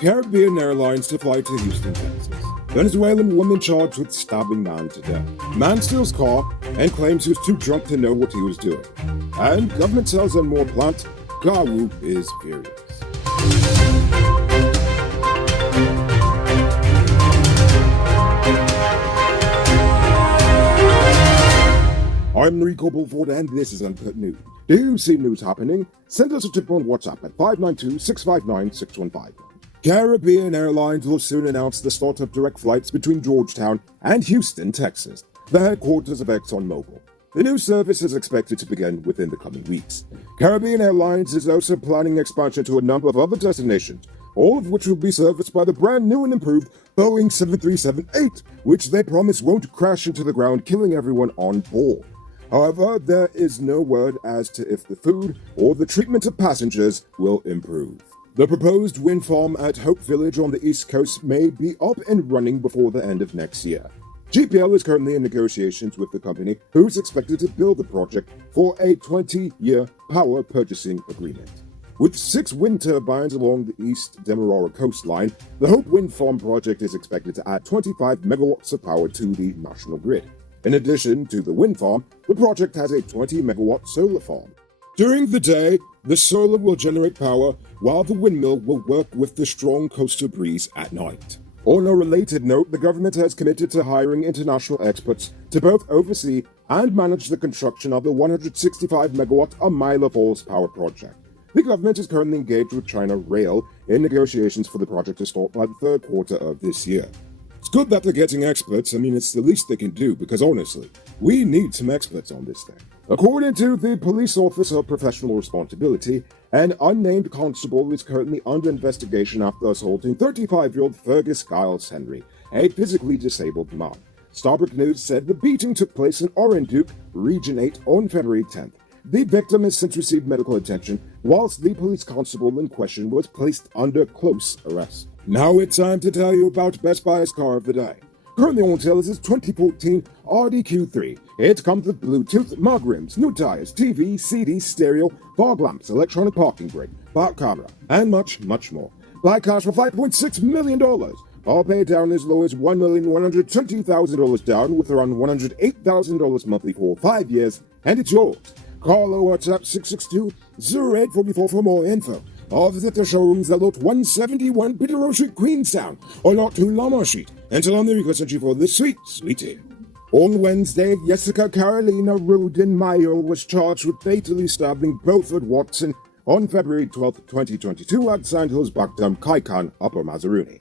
Caribbean Airlines to fly to Houston, Texas. Venezuelan woman charged with stabbing man to death. Man steals car and claims he was too drunk to know what he was doing. And government sells on more plant. Gawu is furious. I'm Enrico Bulford and this is Uncut News. Do you see news happening? Send us a tip on WhatsApp at 592-659-6151. Caribbean Airlines will soon announce the start of direct flights between Georgetown and Houston, Texas, the headquarters of ExxonMobil. The new service is expected to begin within the coming weeks. Caribbean Airlines is also planning expansion to a number of other destinations, all of which will be serviced by the brand new and improved Boeing 737-8, which they promise won't crash into the ground, killing everyone on board. However, there is no word as to if the food or the treatment of passengers will improve. The proposed wind farm at Hope Village on the East Coast may be up and running before the end of next year. GPL is currently in negotiations with the company, who's expected to build the project for a 20-year power purchasing agreement. With 6 wind turbines along the East Demerara coastline, the Hope Wind Farm project is expected to add 25 megawatts of power to the national grid. In addition to the wind farm, the project has a 20-megawatt solar farm. During the day, the solar will generate power, while the windmill will work with the strong coastal breeze at night. On a related note, the government has committed to hiring international experts to both oversee and manage the construction of the 165-megawatt Amila Falls power project. The government is currently engaged with China Rail in negotiations for the project to start by the third quarter of this year. It's good that they're getting experts. It's the least they can do, because honestly, we need some experts on this thing. According to the Police Office of Professional Responsibility, an unnamed constable is currently under investigation after assaulting 35-year-old Fergus Giles Henry, a physically disabled man. Starbuck News said the beating took place in Oranduke, Region 8, on February 10th. The victim has since received medical attention, whilst the police constable in question was placed under close arrest. Now it's time to tell you about Best Buy's car of the day. Currently on sale is its 2014 RDQ3. It comes with Bluetooth, mug rims, new tires, TV, CD, stereo, fog lamps, electronic parking brake, back camera, and much, much more. Buy cars for $5.6 million. All paid down as low as $1,120,000 down with around $108,000 monthly for 5 years, and it's yours. Call or WhatsApp 662-0844 for more info. Or visit the showrooms at Lot 171 Peterborough Street, Queenstown, or Lot 2 Lamar Street, and tell them the request you for this sweet tea. On Wednesday, Jessica Carolina Rudin Mayo was charged with fatally stabbing Beaufort Watson on February 12, 2022 at Sandhills Backdam, Kaikan, Upper Mazaruni.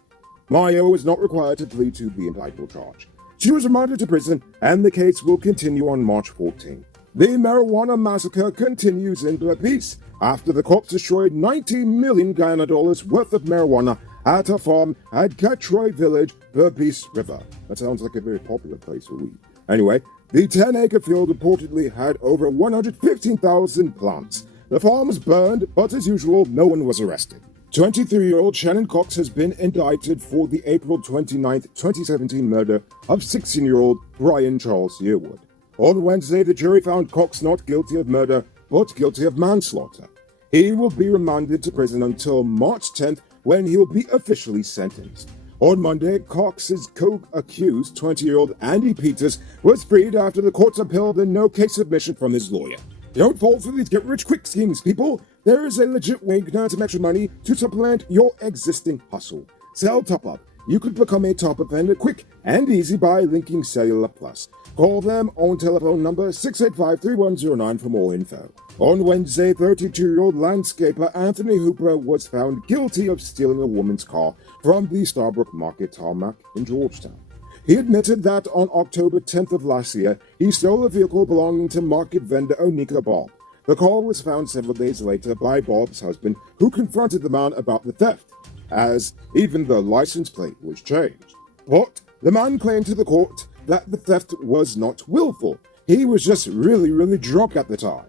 Mayo is not required to plead to the indictable charge. She was remanded to prison, and the case will continue on March 14. The marijuana massacre continues in Berbice after the cops destroyed $90 million Guyana dollars worth of marijuana at a farm at Catroy Village, Berbice River. That sounds like a very popular place for weed. Anyway, the 10-acre field reportedly had over 115,000 plants. The farm was burned, but as usual, no one was arrested. 23-year-old Shannon Cox has been indicted for the April 29, 2017 murder of 16-year-old Brian Charles Yearwood. On Wednesday, the jury found Cox not guilty of murder, but guilty of manslaughter. He will be remanded to prison until March 10th, when he will be officially sentenced. On Monday, Cox's co-accused 20-year-old Andy Peters was freed after the courts upheld a no-case submission from his lawyer. Don't fall for these get-rich-quick schemes, people. There is a legit way to earn some extra money to supplant your existing hustle. Sell Top-Up. You could become a top offender quick and easy by linking Cellular Plus. Call them on telephone number 685-3109 for more info. On Wednesday, 32-year-old landscaper Anthony Hooper was found guilty of stealing a woman's car from the Starbrook Market tarmac in Georgetown. He admitted that on October 10th of last year, he stole a vehicle belonging to market vendor Onika Bob. The car was found several days later by Bob's husband, who confronted the man about the theft, as even the license plate was changed. But the man claimed to the court that the theft was not willful. He was just really drunk at the time.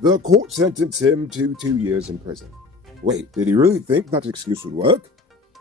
The court sentenced him to 2 years in prison. Wait, did he really think that excuse would work?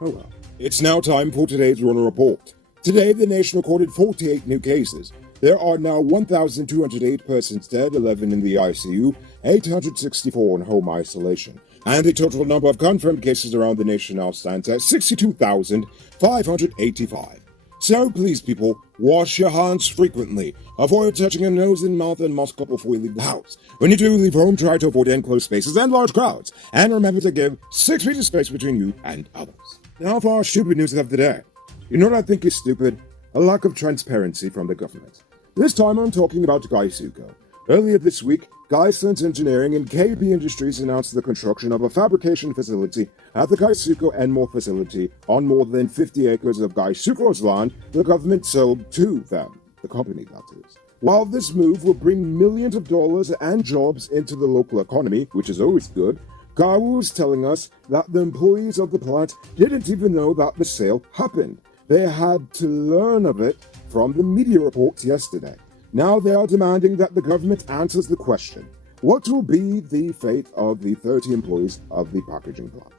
Oh well. It's now time for today's Runner Report. Today, the nation recorded 48 new cases. There are now 1,208 persons dead, 11 in the ICU, 864 in home isolation. and the total number of confirmed cases around the nation now stands at 62,585. So please, people, wash your hands frequently. Avoid touching your nose and mouth and mask up before you leave the house. When you do leave home, try to avoid enclosed spaces and large crowds. And remember to give 6 feet of space between you and others. Now for our stupid news of the day. You know what I think is stupid? A lack of transparency from the government. This time I'm talking about Gaisuko. Earlier this week, Guyana Engineering and KB Industries announced the construction of a fabrication facility at the Gaisuko Enmore facility on more than 50 acres of Gaisuko's land the government sold to them, the company that is. While this move will bring millions of dollars and jobs into the local economy, which is always good, Gawu is telling us that the employees of the plant didn't even know that the sale happened. They had to learn of it from the media reports yesterday. Now they are demanding that the government answers the question, what will be the fate of the 30 employees of the packaging plant?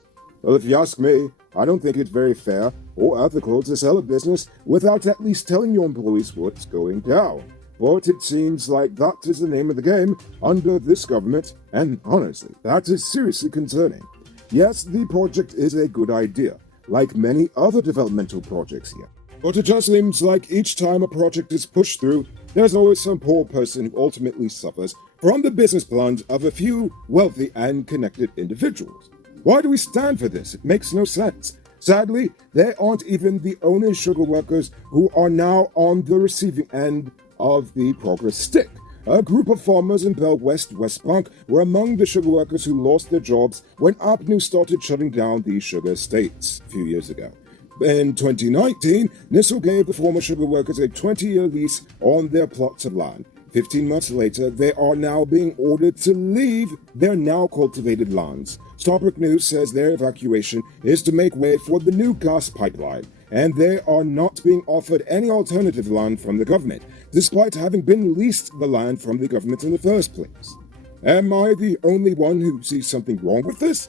Well, if you ask me, I don't think it's very fair or ethical to sell a business without at least telling your employees what's going down. But it seems like that is the name of the game under this government, and honestly, that is seriously concerning. Yes, the project is a good idea, like many other developmental projects here. But it just seems like each time a project is pushed through, there's always some poor person who ultimately suffers from the business plans of a few wealthy and connected individuals. Why do we stand for this? It makes no sense. Sadly, they aren't even the only sugar workers who are now on the receiving end of the progress stick. A group of farmers in Bell West Bank were among the sugar workers who lost their jobs when APNU started shutting down the sugar estates a few years ago. In 2019, NISL gave the former sugar workers a 20-year lease on their plots of land. 15 months later, they are now being ordered to leave their now cultivated lands. Starbrick News says their evacuation is to make way for the new gas pipeline, and they are not being offered any alternative land from the government, despite having been leased the land from the government in the first place. Am I the only one who sees something wrong with this?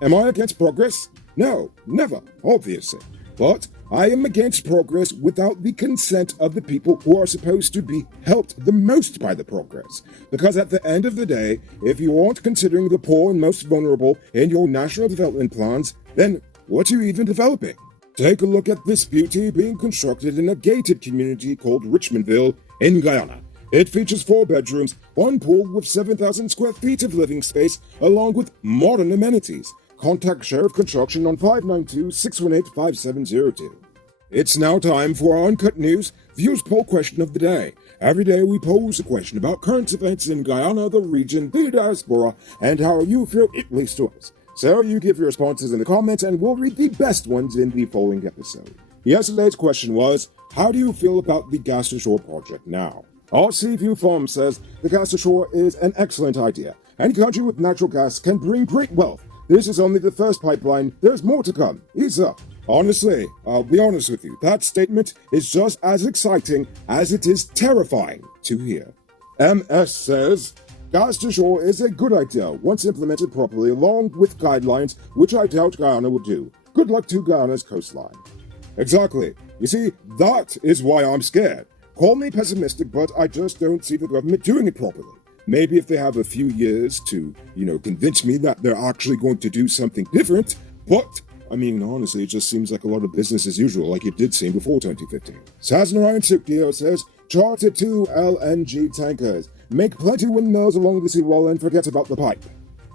Am I against progress? No, never, obviously. But I am against progress without the consent of the people who are supposed to be helped the most by the progress. Because at the end of the day, if you aren't considering the poor and most vulnerable in your national development plans, then what are you even developing? Take a look at this beauty being constructed in a gated community called Richmondville in Guyana. It features 4 bedrooms, 1 pool with 7,000 square feet of living space, along with modern amenities. Contact Sheriff Construction on 592-618-5702. It's now time for our Uncut News Views Poll Question of the Day. Every day we pose a question about current events in Guyana, the region, the diaspora, and how you feel it relates to us. So you give your responses in the comments and we'll read the best ones in the following episode. Yesterday's question was, how do you feel about the Gas to Shore project now? Our Seaview Farm says the Gas to Shore is an excellent idea. Any country with natural gas can bring great wealth. This is only the first pipeline. There's more to come. Ease up. Honestly, I'll be honest with you. That statement is just as exciting as it is terrifying to hear. MS says, Gas to Shore is a good idea once implemented properly along with guidelines, which I doubt Guyana will do. Good luck to Guyana's coastline. Exactly. You see, that is why I'm scared. Call me pessimistic, but I just don't see the government doing it properly. Maybe if they have a few years to, convince me that they're actually going to do something different. But, honestly, it just seems like a lot of business as usual, like it did seem before 2015. Saznarayan Sukdio says, charter 2 LNG tankers. Make plenty windmills along the seawall and forget about the pipe.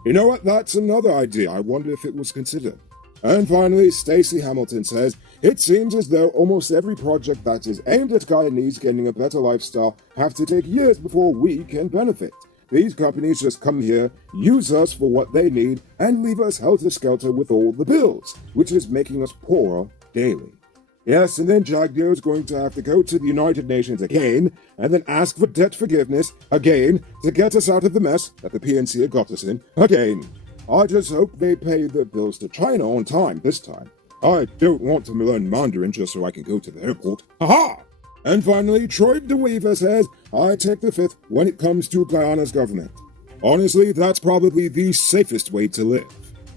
You know what? That's another idea. I wonder if it was considered. And finally, Stacey Hamilton says, it seems as though almost every project that is aimed at Guyanese getting a better lifestyle have to take years before we can benefit. These companies just come here, use us for what they need, and leave us helter-skelter with all the bills, which is making us poorer daily. Yes, and then Jagdio is going to have to go to the United Nations again, and then ask for debt forgiveness again to get us out of the mess that the PNC had got us in again. I just hope they pay their bills to China on time this time. I don't want to learn Mandarin just so I can go to the airport. Ha! And finally, Troy DeWeaver says, I take the fifth when it comes to Guyana's government. Honestly, that's probably the safest way to live.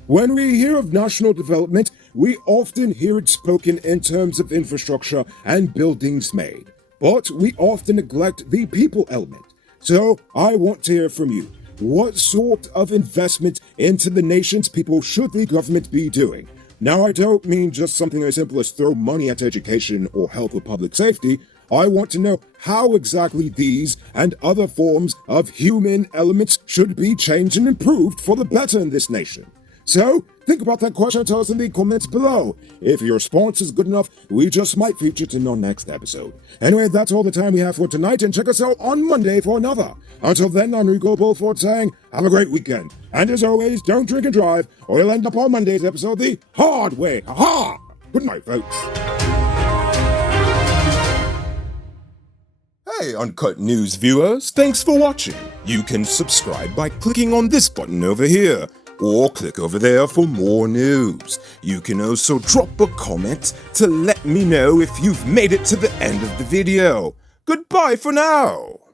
When we hear of national development, we often hear it spoken in terms of infrastructure and buildings made. But we often neglect the people element. So I want to hear from you. what sort of investment into the nation's people should the government be doing? Now, I don't mean just something as simple as throw money at education or health or public safety. I want to know how exactly these and other forms of human elements should be changed and improved for the better in this nation. So, think about that question and tell us in the comments below. If your response is good enough, we just might feature it in our next episode. Anyway, that's all the time we have for tonight, and check us out on Monday for another. Until then, I'm Rico Bulford saying, have a great weekend. And as always, don't drink and drive, or you'll end up on Monday's episode the hard way. Ha-ha! Good night, folks. Hey, Uncut News viewers, thanks for watching. You can subscribe by clicking on this button over here, or click over there for more news. You can also drop a comment to let me know if you've made it to the end of the video. Goodbye for now.